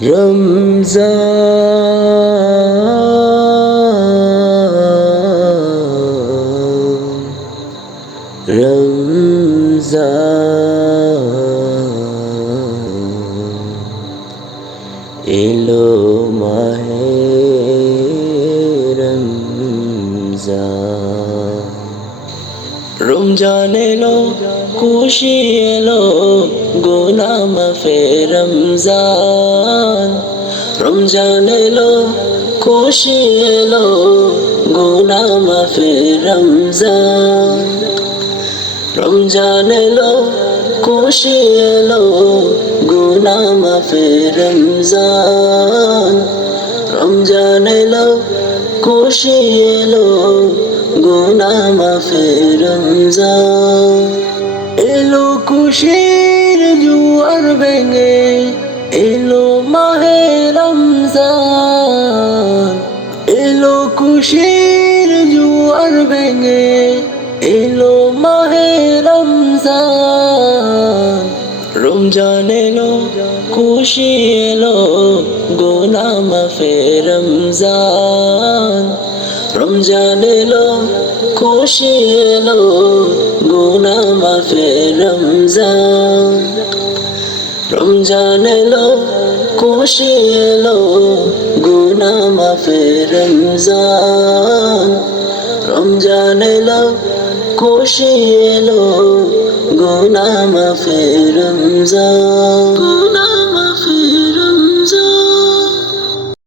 রমজান রমজান এলো মাহে রমজান রমজান এলো, খুশি এলো, গোলাম ফে রমজান। রমজান এলো, খুশি এলো, গোলাম ফে রমজান। রমজান এলো, খুশি এলো গুনাম ফে রমজান। রমজান এলো, খুশি এলো গুনাম ফে রমজান। এলো খুশির জুয়ার ভেঙে, এলো মাহে রমজান। এলো খুশির জুয়ার ভেঙে, এলো মাহে রমজান। রমজান এলো, খুশি এলো গোলাম ফে রমজান। রমজান এলো, খুশি এলো গোলাম ফে রমজান। রমজান এলো, খুশি এলো গুনাম ফে রমজান। রমজান এলো, খুশি এলো গুনাম ফে রমজান।